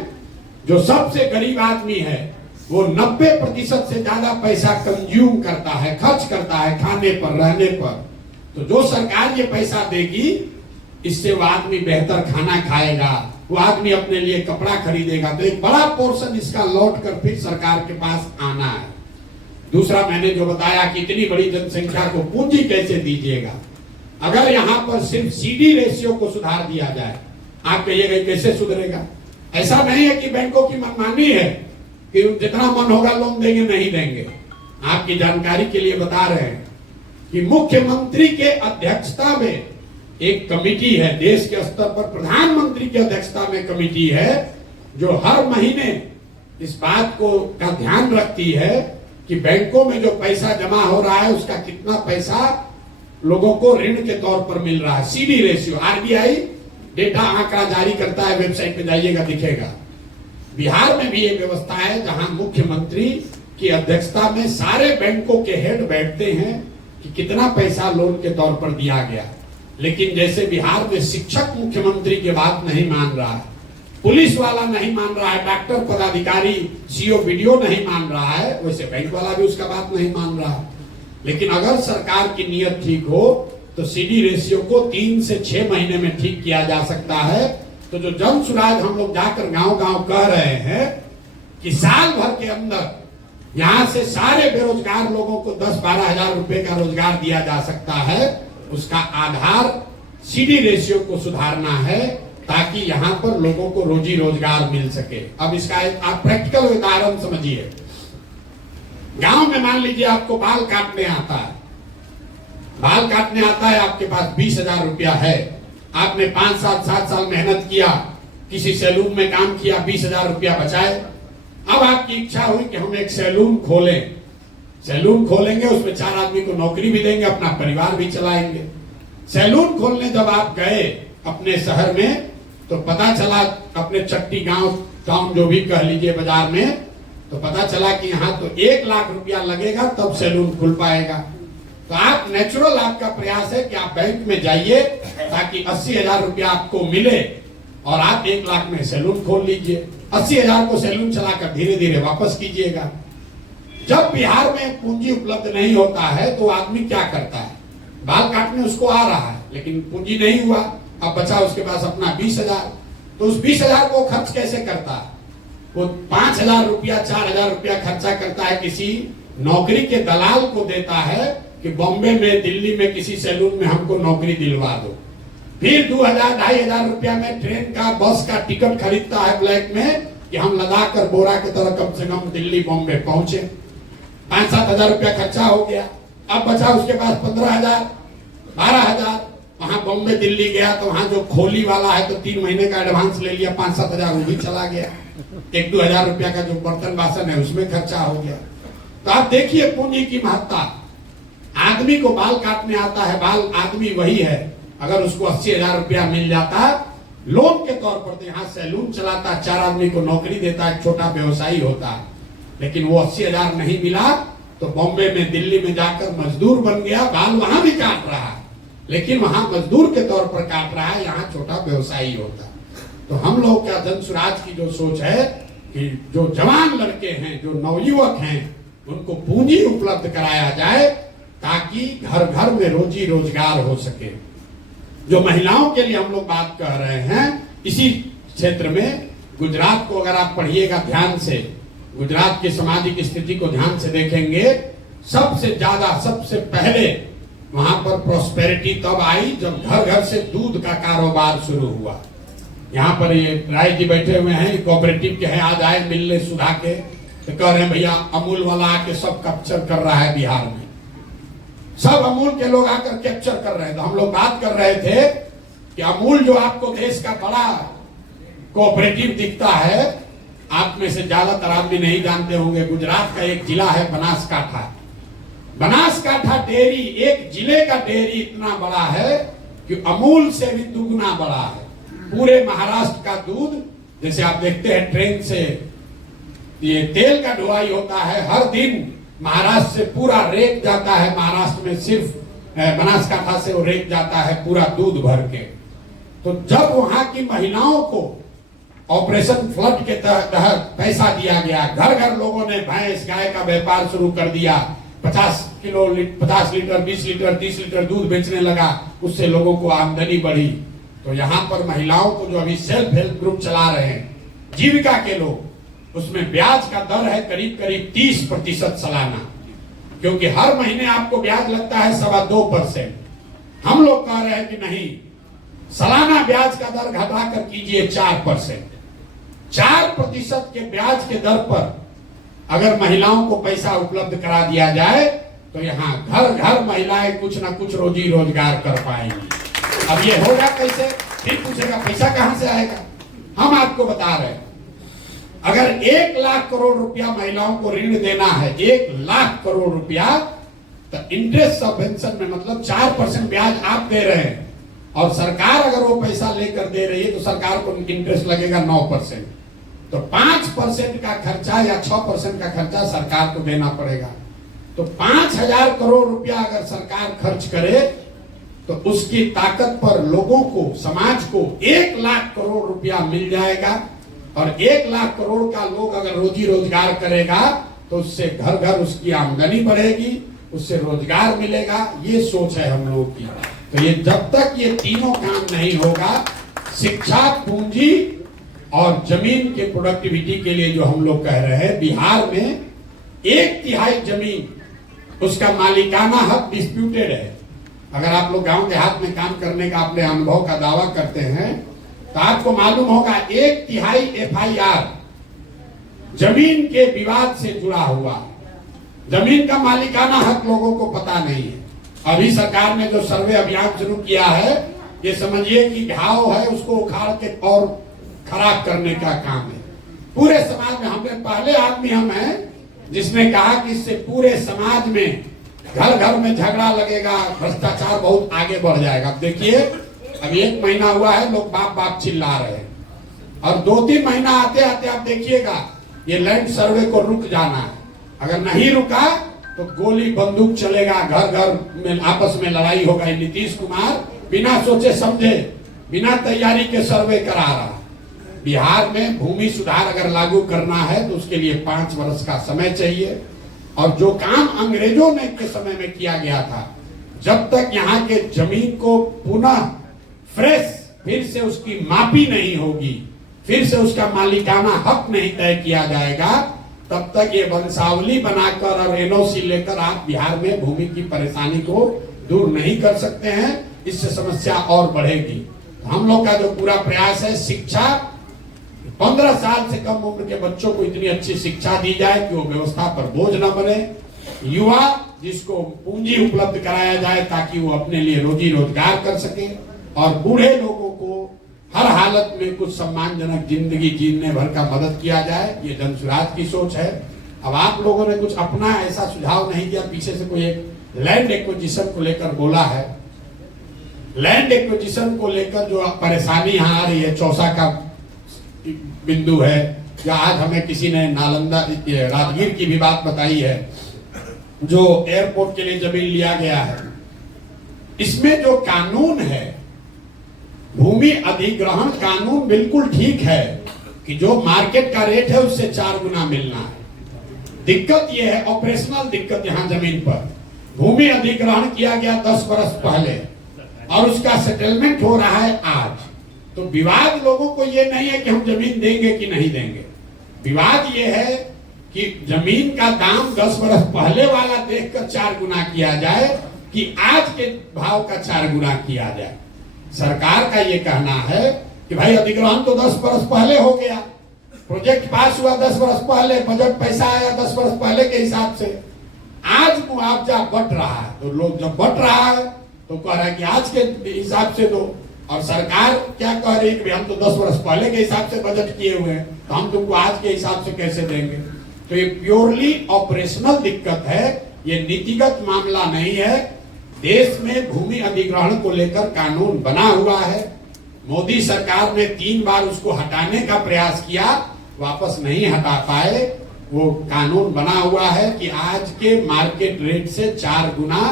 जो सबसे गरीब आदमी है वो 90% से ज्यादा पैसा कंज्यूम करता है, खर्च करता है खाने पर, रहने पर। तो जो सरकार ये पैसा देगी, इससे वो आदमी बेहतर खाना खाएगा, वो आदमी अपने लिए कपड़ा खरीदेगा, तो एक बड़ा पोर्शन इसका लौट कर फिर सरकार के पास आना है। दूसरा, मैंने जो बताया कि इतनी बड़ी जनसंख्या को पूंजी कैसे दीजिएगा? अगर यहां पर सिर्फ सीडी रेशियो को सुधार दिया जाए, आप कहिएगा कैसे सुधरेगा? ऐसा नहीं है कि बैंकों की मनमानी है कि जितना मन होगा लोन देंगे, नहीं देंगे। आपकी जानकारी के लिए बता रहे हैं कि मुख्यमंत्री के अध्यक्षता में एक कमेटी है, देश के स्तर पर प्रधानमंत्री की अध्यक्षता में कमेटी है, जो हर महीने इस बात को का ध्यान रखती है कि बैंकों में जो पैसा जमा हो रहा है उसका कितना पैसा लोगों को ऋण के तौर पर मिल रहा है। सीडी रेशियो, आरबीआई डेटा आंकड़ा जारी करता है, वेबसाइट पे जाइएगा दिखेगा। बिहार में भी एक व्यवस्था है जहां मुख्यमंत्री की अध्यक्षता में सारे बैंकों के हेड बैठते हैं कि कितना पैसा लोन के तौर पर दिया गया। लेकिन जैसे बिहार में शिक्षक मुख्यमंत्री की बात नहीं मान रहा है, पुलिस वाला नहीं मान रहा है, डॉक्टर पदाधिकारी सीओ वीडियो नहीं मान रहा है, वैसे बैंक वाला भी उसका बात नहीं मान रहा है। लेकिन अगर सरकार की नीयत ठीक हो तो सीडी रेशियो को 3 से 6 महीने में ठीक किया जा सकता है। तो जो जन स्वराज हम लोग जाकर गांव गांव कह रहे हैं कि साल भर के अंदर यहाँ से सारे बेरोजगार लोगों को 10-12 हजार रुपए का रोजगार दिया जा सकता है। उसका आधार सीडी रेशियो को सुधारना है ताकि यहाँ पर लोगों को रोजी रोजगार मिल सके। अब इसका एक आप प्रैक्टिकल उदाहरण समझिए। गांव में मान लीजिए आपको बाल काटने आता है, बाल काटने आता है, आपके पास 20,000 रुपया है, आपने 5 साल 7 साल मेहनत किया, किसी सैलून में काम किया, 20,000 रुपया बचाए। अब आपकी इच्छा हुई कि हम एक सैलून खोलें, सैलून खोलेंगे, उसमें 4 आदमी को नौकरी भी देंगे, अपना परिवार भी चलाएंगे। सैलून खोलने जब आप गए अपने शहर में तो पता चला, अपने चट्टी गांव टाउन जो भी कह लीजिए बाजार में, तो पता चला कि यहाँ तो 1 लाख रुपया लगेगा तब सैलून खुल पाएगा। तो आप नेचुरल आपका प्रयास है कि आप बैंक में जाइए ताकि 80,000 रुपया आपको मिले और आप 1 लाख में सैलून खोल लीजिए। 80,000 को सैलून चलाकर धीरे धीरे वापस कीजिएगा। जब बिहार में पूंजी उपलब्ध नहीं होता है तो आदमी क्या करता है, बाल काटने उसको आ रहा है लेकिन पूंजी नहीं हुआ, अब बचा उसके पास अपना 20,000, तो उस 20,000 को खर्च कैसे करता है? वो 5,000 रुपया 4,000 रुपया खर्चा करता है, किसी नौकरी के दलाल को देता है कि बॉम्बे में दिल्ली में किसी सैलून में हमको नौकरी दिलवा दो। फिर 2,000-2,500 रुपया में ट्रेन का बस का टिकट खरीदता है ब्लैक में कि हम लगा कर बोरा की तरह कम से कम दिल्ली बॉम्बे पहुंचे। 5-7 हजार रुपया खर्चा हो गया, अब बचा उसके पास 15,000 12,000। वहां बॉम्बे दिल्ली गया तो वहां जो खोली वाला है तो 3 महीने का एडवांस ले लिया, 5-7 हजार वो भी चला गया। 1-2 हजार रुपया का जो बर्तन बासन है उसमें खर्चा हो गया। तो आप देखिए पूंजी की महत्ता। आदमी को बाल काटने आता है, बाल आदमी वही है, अगर उसको 80,000 रुपया मिल जाता लोन के तौर पर तो यहाँ सैलून चलाता, 4 आदमी को नौकरी देता, एक छोटा व्यवसायी होता। लेकिन वो 80,000 नहीं मिला तो बॉम्बे में दिल्ली में जाकर मजदूर बन गया, बाल वहां भी काट रहा है लेकिन वहां मजदूर के तौर पर काट रहा है, यहाँ छोटा व्यवसायी होता। तो हम लोग का जन स्वराज की जो सोच है कि जो जवान लड़के हैं, जो नवयुवक हैं, उनको पूंजी उपलब्ध कराया जाए ताकि घर घर में रोजी रोजगार हो सके। जो महिलाओं के लिए हम लोग बात कर रहे हैं, इसी क्षेत्र में गुजरात को अगर आप पढ़िएगा ध्यान से, गुजरात की सामाजिक स्थिति को ध्यान से देखेंगे, सबसे ज्यादा सबसे पहले वहां पर प्रॉस्पेरिटी तब आई जब घर घर से दूध का कारोबार शुरू हुआ। यहाँ पर ये राय जी बैठे हुए हैं, कोऑपरेटिव के हैं, आज आए मिलने सुधा के, तो कह रहे हैं भैया अमूल वाला आके सब कैप्चर कर रहा है बिहार में, सब अमूल के लोग आकर कैप्चर कर रहे हैं। तो हम लोग बात कर रहे थे कि अमूल जो आपको देश का बड़ा कोऑपरेटिव दिखता है, आप में से ज्यादातर आदमी नहीं जानते होंगे, गुजरात का एक जिला है बनासकाठा। बनासकाठा डेयरी, एक जिले का डेयरी इतना बड़ा है कि अमूल से भी दुगना बड़ा है। पूरे महाराष्ट्र का दूध, जैसे आप देखते हैं ट्रेन से ये तेल का ढुलाई होता है, हर दिन महाराष्ट्र से पूरा रेत जाता है, महाराष्ट्र में सिर्फ बनासकाठा से वो रेत जाता है पूरा दूध भर के। तो जब वहां की महिलाओं को ऑपरेशन फ्लड के तहत पैसा दिया गया, घर घर लोगों ने भैंस गाय का व्यापार शुरू कर दिया, 50 लीटर 20 लीटर 30 लीटर दूध बेचने लगा, उससे लोगों को आमदनी बढ़ी। तो यहाँ पर महिलाओं को जो अभी सेल्फ हेल्प ग्रुप चला रहे हैं, जीविका के लोग, उसमें ब्याज का दर है करीब करीब 30% सालाना, क्योंकि हर महीने आपको ब्याज लगता है 2.25%। हम लोग कह रहे हैं कि नहीं, सालाना ब्याज का दर घटाकर कीजिए 4%। 4% के ब्याज के दर पर अगर महिलाओं को पैसा उपलब्ध करा दिया जाए तो यहाँ घर घर महिलाएं कुछ ना कुछ रोजी रोजगार कर पाएंगी। अब ये होगा कैसे? फिर पूछेगा पैसा कहां से आएगा? हम आपको बता रहे हैं, अगर 1 लाख करोड़ रुपया महिलाओं को ऋण देना है, 1 लाख करोड़ रुपया, तो इंटरेस्ट सबवेंशन में मतलब 4% ब्याज आप दे रहे हैं और सरकार अगर वो पैसा लेकर दे रही है तो सरकार को इंटरेस्ट लगेगा 9%। तो 5% का खर्चा या 6% का खर्चा सरकार को देना पड़ेगा। तो 5,000 करोड़ रुपया अगर सरकार खर्च करे तो उसकी ताकत पर लोगों को, समाज को 1 लाख करोड़ रुपया मिल जाएगा। और 1 लाख करोड़ का लोग अगर रोजी रोजगार करेगा तो उससे घर घर उसकी आमदनी बढ़ेगी, उससे रोजगार मिलेगा। ये सोच है हम लोगों की। तो ये जब तक ये तीनों काम नहीं होगा, शिक्षा, पूंजी और जमीन के प्रोडक्टिविटी के लिए जो हम लोग कह रहे हैं, बिहार में 1/3 जमीन उसका मालिकाना हक डिस्प्यूटेड है। अगर आप लोग गांव देहात में काम करने का अपने अनुभव का दावा करते हैं तो आपको मालूम होगा 1/3 FIR जमीन के विवाद से जुड़ा हुआ। जमीन का मालिकाना हक लोगों को पता नहीं है। अभी सरकार ने जो सर्वे अभियान शुरू किया है, ये समझिए कि घाव है उसको उखाड़ के और खराब करने का काम है। पूरे समाज में हमने पहले आदमी हम हैं जिसने कहा कि इससे पूरे समाज में घर घर में झगड़ा लगेगा, भ्रष्टाचार बहुत आगे बढ़ जाएगा। अब देखिए अभी 1 महीना हुआ है, लोग बाप बाप चिल्ला रहे हैं, और 2-3 महीना आते आते आप देखिएगा ये लैंड सर्वे को रुक जाना है। अगर नहीं रुका तो गोली बंदूक चलेगा, घर घर में आपस में लड़ाई होगा। नीतीश कुमार बिना सोचे समझे, बिना तैयारी के सर्वे करा रहा। बिहार में भूमि सुधार अगर लागू करना है तो उसके लिए 5 वर्ष का समय चाहिए, और जो काम अंग्रेजों ने के समय में किया गया था, जब तक यहाँ के जमीन को पुनः फ्रेश फिर से उसकी मापी नहीं होगी, फिर से उसका मालिकाना हक नहीं तय किया जाएगा, तब तक ये वंशावली बनाकर और NOC लेकर आप बिहार में भूमि की परेशानी को दूर नहीं कर सकते हैं। इससे समस्या और बढ़ेगी। हम लोग का जो पूरा प्रयास है, शिक्षा 15 साल से कम उम्र के बच्चों को इतनी अच्छी शिक्षा दी जाए कि वो व्यवस्था पर बोझ न बने। युवा जिसको पूंजी उपलब्ध कराया जाए ताकि वो अपने लिए रोजी रोजगार कर सके, और बूढ़े लोगों को हर हालत में कुछ सम्मानजनक जिंदगी जीने भर का मदद किया जाए। ये जन सुराज की सोच है। अब आप लोगों ने कुछ अपना ऐसा सुझाव नहीं दिया। पीछे से कोई एक लैंड एक्विजिशन को लेकर बोला है। लैंड एक्विजिशन को लेकर जो परेशानी यहाँ आ रही है, चौसा का बिंदु है, या आज हमें किसी ने नालंदा राजगीर की भी बात बताई है, जो एयरपोर्ट के लिए जमीन लिया गया है। इसमें जो कानून है, भूमि अधिग्रहण कानून बिल्कुल ठीक है कि जो मार्केट का रेट है उससे 4 गुना मिलना है। दिक्कत यह है, ऑपरेशनल दिक्कत, यहाँ जमीन पर भूमि अधिग्रहण किया गया 10 वर्ष पहले और उसका सेटलमेंट हो रहा है आज। तो विवाद लोगों को ये नहीं है कि हम जमीन देंगे कि नहीं देंगे। विवाद ये है कि जमीन का दाम 10 वर्ष पहले वाला देखकर 4 गुना किया जाए कि आज के भाव का 4 गुना किया जाए। सरकार का ये कहना है कि भाई अधिग्रहण तो 10 वर्ष पहले हो गया, प्रोजेक्ट पास हुआ 10 वर्ष पहले, बजट पैसा आया 10 वर्ष पहले के हिसाब से, आज मुआवजा बट रहा है। तो लोग जब बट रहा है तो कह रहा है कि आज के हिसाब से दो, और सरकार क्या कह रही है कि हम तो 10 वर्ष पहले के हिसाब से बजट किए हुए हैं, तो हम तुमको आज के हिसाब से कैसे देंगे। तो ये प्योरली ऑपरेशनल दिक्कत है, ये नीतिगत मामला नहीं है। देश में भूमि अधिग्रहण को लेकर कानून बना हुआ है। मोदी सरकार ने 3 बार उसको हटाने का प्रयास किया, वापस नहीं हटा पाए। वो कानून बना हुआ है कि आज के मार्केट रेट से 4 गुना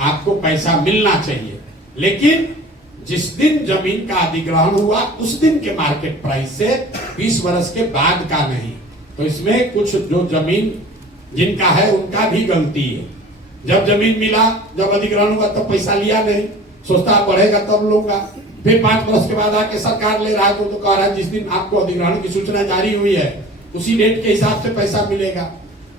आपको पैसा मिलना चाहिए, लेकिन जिस दिन जमीन का अधिग्रहण हुआ उस दिन के मार्केट प्राइस से, 20 वर्ष के बाद का नहीं। तो इसमें कुछ जो जमीन जिनका है उनका भी गलती है। जब जमीन मिला, जब अधिग्रहण हुआ तब पैसा लिया नहीं, सोचता बढ़ेगा तब लूंगा। फिर 5 वर्ष के बाद आके सरकार ले रहा है तो कह रहा है जिस दिन आपको अधिग्रहण की सूचना जारी हुई है उसी डेट के हिसाब से पैसा मिलेगा।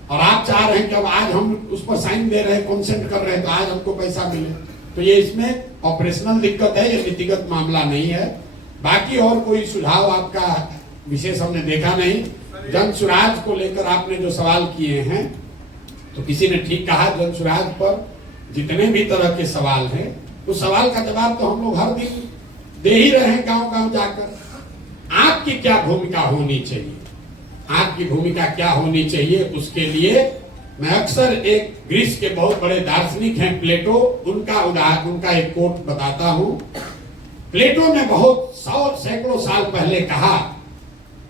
और आप चाह रहे हैं कि अब आज हम उस पर साइन दे रहे हैं, कंसेंट कर रहे हैं, तो आज हमको पैसा मिले। तो ये इसमें ऑपरेशनल दिक्कत है, ये नीतिगत मामला नहीं है। बाकी और कोई सुझाव आपका विशेष हमने देखा नहीं। जन सुराज को लेकर आपने जो सवाल किए हैं, तो किसी ने ठीक कहा, जन सुराज पर जितने भी तरह के सवाल हैं उस सवाल का जवाब तो हम लोग हर दिन दे ही रहे हैं गांव गांव जाकर। आपकी क्या भूमिका होनी चाहिए, आपकी भूमिका क्या होनी चाहिए, उसके लिए मैं अक्सर एक ग्रीस के बहुत बड़े दार्शनिक हैं प्लेटो, उनका एक कोट बताता हूं। प्लेटो ने बहुत सैकड़ों साल पहले कहा,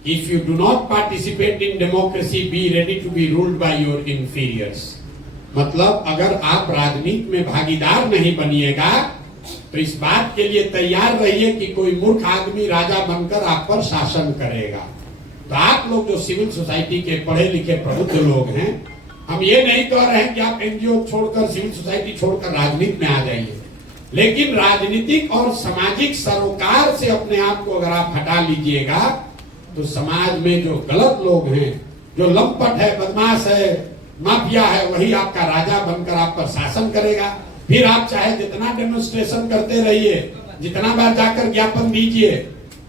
if you do not participate in democracy be ready to be ruled by your inferiors. मतलब अगर आप राजनीति में भागीदार नहीं बनिएगा तो इस बात के लिए तैयार रहिए कि कोई मूर्ख आदमी राजा बनकर आप पर शासन करेगा। तो आप लोग जो सिविल सोसाइटी के पढ़े लिखे प्रबुद्ध लोग हैं, हम ये नहीं कह रहे हैं कि आप एनजीओ छोड़कर, सिविल सोसाइटी छोड़कर राजनीति में आ जाइए, लेकिन राजनीतिक और सामाजिक सरोकार से अपने आप को अगर आप हटा लीजिएगा तो समाज में जो गलत लोग हैं, जो लंपट है, बदमाश है, माफिया है वही आपका राजा बनकर आप पर शासन करेगा। फिर आप चाहे जितना डेमोन्स्ट्रेशन करते रहिए, जितना बार जाकर ज्ञापन दीजिए,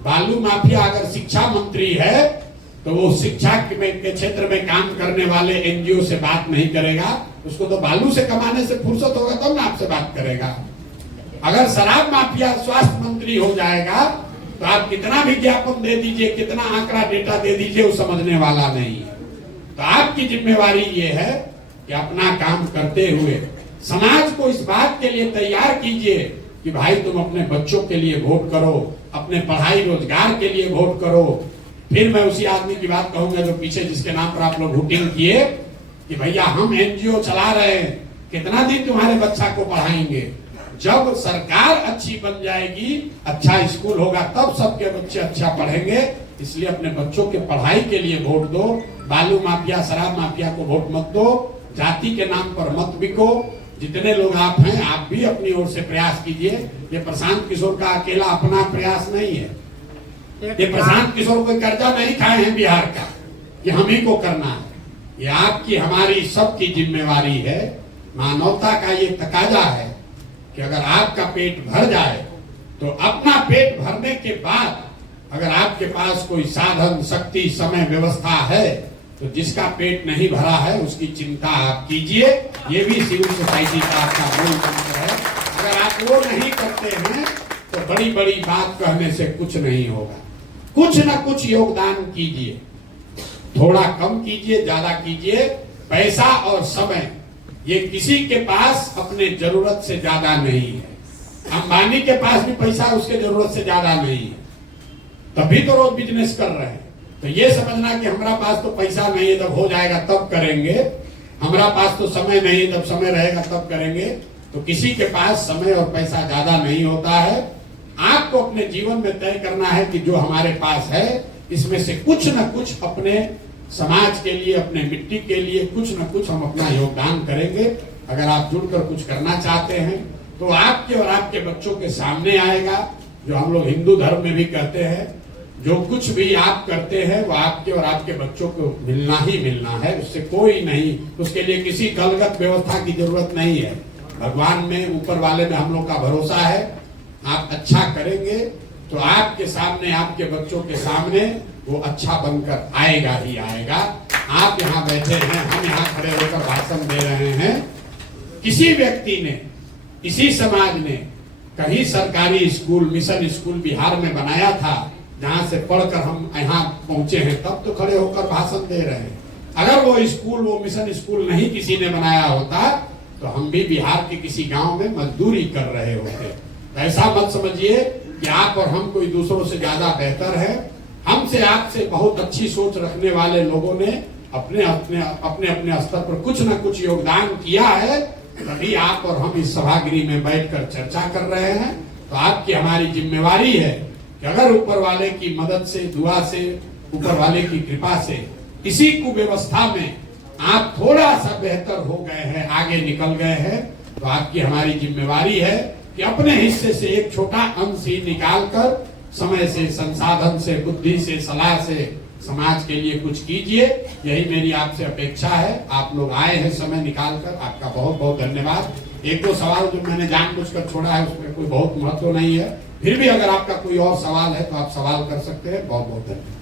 बालू माफिया अगर शिक्षा मंत्री है तो वो शिक्षा के क्षेत्र में काम करने वाले एनजीओ से बात नहीं करेगा। उसको तो बालू से कमाने से फुर्सत होगा तब ना आपसे बात करेगा। अगर शराब माफिया स्वास्थ्य मंत्री हो जाएगा तो आप कितना भी ज्ञापन दे दीजिए, कितना आंकड़ा डेटा दे दीजिए, वो समझने वाला नहीं है। तो आपकी जिम्मेवारी ये है कि अपना काम करते हुए समाज को इस बात के लिए तैयार कीजिए कि भाई तुम अपने बच्चों के लिए वोट करो, अपने पढ़ाई रोजगार के लिए वोट करो। फिर मैं उसी आदमी की बात कहूंगा जो पीछे जिसके नाम पर आप लोग वोटिंग किए कि भैया हम एनजीओ चला रहे हैं, कितना दिन तुम्हारे बच्चा को पढ़ाएंगे। जब सरकार अच्छी बन जाएगी, अच्छा स्कूल होगा, तब सबके बच्चे अच्छा पढ़ेंगे। इसलिए अपने बच्चों के पढ़ाई के लिए वोट दो। बालू माफिया, शराब माफिया को वोट मत दो। जाति के नाम पर मत बिको। जितने लोग आप हैं, आप भी अपनी ओर से प्रयास कीजिए। ये प्रशांत किशोर का अकेला अपना प्रयास नहीं है। ये प्रशांत किशोर कोई कर्जा नहीं खाए हैं बिहार का कि हम ही को करना है। ये आपकी हमारी सबकी जिम्मेवारी है। मानवता का ये तकाजा है कि अगर आपका पेट भर जाए तो अपना पेट भरने के बाद अगर आपके पास कोई साधन, शक्ति, समय, व्यवस्था है तो जिसका पेट नहीं भरा है उसकी चिंता आप कीजिए। ये भी सिविल सोसाइटी का आपका मूल मंत्र है। अगर आप वो नहीं करते हैं तो बड़ी बड़ी बात कहने से कुछ नहीं होगा। कुछ ना कुछ योगदान कीजिए, थोड़ा कम कीजिए, ज्यादा कीजिए। पैसा और समय ये किसी के पास अपने जरूरत से ज्यादा नहीं है। अंबानी के पास भी पैसा उसके जरूरत से ज्यादा नहीं है, तभी तो रोज बिजनेस कर रहे हैं। तो ये समझना कि हमारा पास तो पैसा नहीं है, जब हो जाएगा तब करेंगे, हमारा पास तो समय नहीं है, जब समय रहेगा तब करेंगे। तो किसी के पास समय और पैसा ज्यादा नहीं होता है। आपको अपने जीवन में तय करना है कि जो हमारे पास है इसमें से कुछ न कुछ अपने समाज के लिए, अपने मिट्टी के लिए कुछ न कुछ हम अपना योगदान करेंगे। अगर आप जुड़कर कुछ करना चाहते हैं तो आपके और आपके बच्चों के सामने आएगा। जो हम लोग हिंदू धर्म में भी कहते हैं, जो कुछ भी आप करते हैं वो आपके और आपके बच्चों को मिलना ही मिलना है, उससे कोई नहीं, उसके लिए किसी दलगत व्यवस्था की जरूरत नहीं है। भगवान में, ऊपर वाले में हम लोग का भरोसा है। आप अच्छा करेंगे तो आपके सामने, आपके बच्चों के सामने वो अच्छा बनकर आएगा ही आएगा। आप यहाँ बैठे हैं, हम यहाँ खड़े होकर भाषण दे रहे हैं। किसी व्यक्ति ने, किसी समाज ने कहीं सरकारी स्कूल, मिशन स्कूल बिहार में बनाया था जहां से पढ़कर हम यहाँ पहुंचे हैं, तब तो खड़े होकर भाषण दे रहे हैं। अगर वो स्कूल, वो मिशन स्कूल नहीं किसी ने बनाया होता तो हम भी बिहार के किसी गांव में मजदूरी कर रहे होते। ऐसा मत समझिए कि आप और हम कोई दूसरों से ज्यादा बेहतर है। हमसे, आपसे बहुत अच्छी सोच रखने वाले लोगों ने अपने अपने स्तर पर कुछ न कुछ योगदान किया है, तभी आप और हम इस सभागृह में बैठकर चर्चा कर रहे हैं। तो आपकी हमारी जिम्मेवारी है कि अगर ऊपर वाले की मदद से, दुआ से, ऊपर वाले की कृपा से इसी कुव्यवस्था में आप थोड़ा सा बेहतर हो गए हैं, आगे निकल गए हैं, तो आपकी हमारी जिम्मेवारी है कि अपने हिस्से से एक छोटा अंश ही निकालकर समय से, संसाधन से, बुद्धि से, सलाह से समाज के लिए कुछ कीजिए। यही मेरी आपसे अपेक्षा है। आप लोग आए हैं समय निकालकर, आपका बहुत बहुत धन्यवाद। एक दो सवाल जो मैंने जानबूझकर छोड़ा है उसमें कोई बहुत महत्व नहीं है, फिर भी अगर आपका कोई और सवाल है तो आप सवाल कर सकते हैं। बहुत बहुत धन्यवाद।